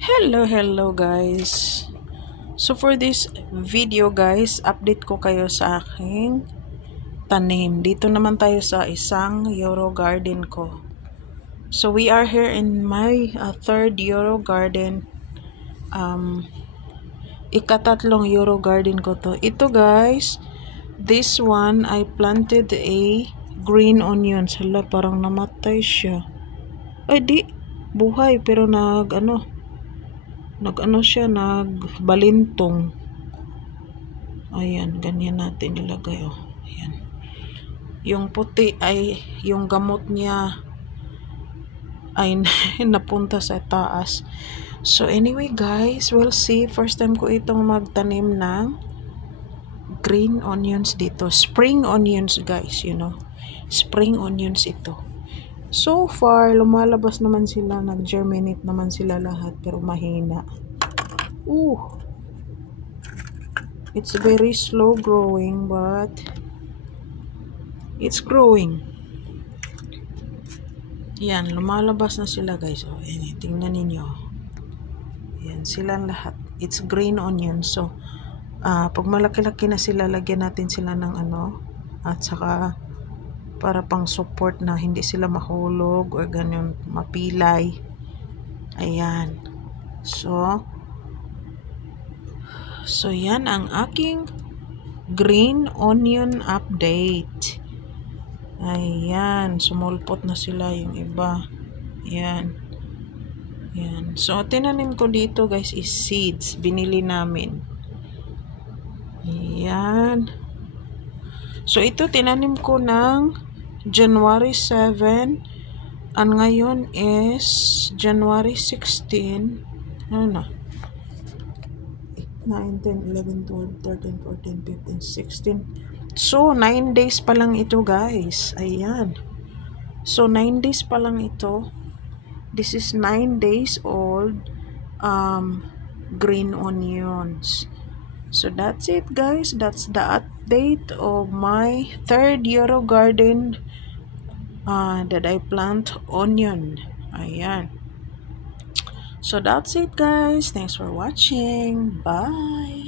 Hello guys. So for this video guys, update ko kayo sa aking tanim. Dito naman tayo sa isang Euro garden ko. So we are here in my third Euro garden. Ikatatlong Euro garden ko to. Ito guys, this one I planted a green onion. Hala, parang namatay siya. Ay di, buhay pero nagbalintong. Ayan, ganyan natin ilagay. Oh. Ayan. Yung puti ay, yung gamot niya ay napunta sa taas. So anyway guys, we'll see. First time ko itong magtanim ng green onions dito. Spring onions guys, you know. Spring onions ito. So far, lumalabas naman sila, nag-germinate naman sila lahat, pero mahina. It's very slow growing, but it's growing. Yan, lumalabas na sila guys. Oh, yan, tingnan ninyo. Yan, silang lahat. It's green onion. So, pag malaki-laki na sila, lagyan natin sila ng at saka para pang support na hindi sila mahulog or ganyan mapilay. Ayan. So yan ang aking green onion update. Ayan, sumulpot na sila yung iba. Ayan. Ayan. So tinanim ko dito guys is seeds. Binili namin. Ayan. So ito tinanim ko ng January 7, and ngayon is January 16. Ano na? 9, 10, 11, 12, 13, 14, 15, 16. So 9 days pa lang ito guys. Ayan. So 9 days pa lang ito. This is 9 days old green onions. So that's it guys. That's the update of my third Euro garden that I plant onion. Ayan. So that's it guys. Thanks for watching. Bye.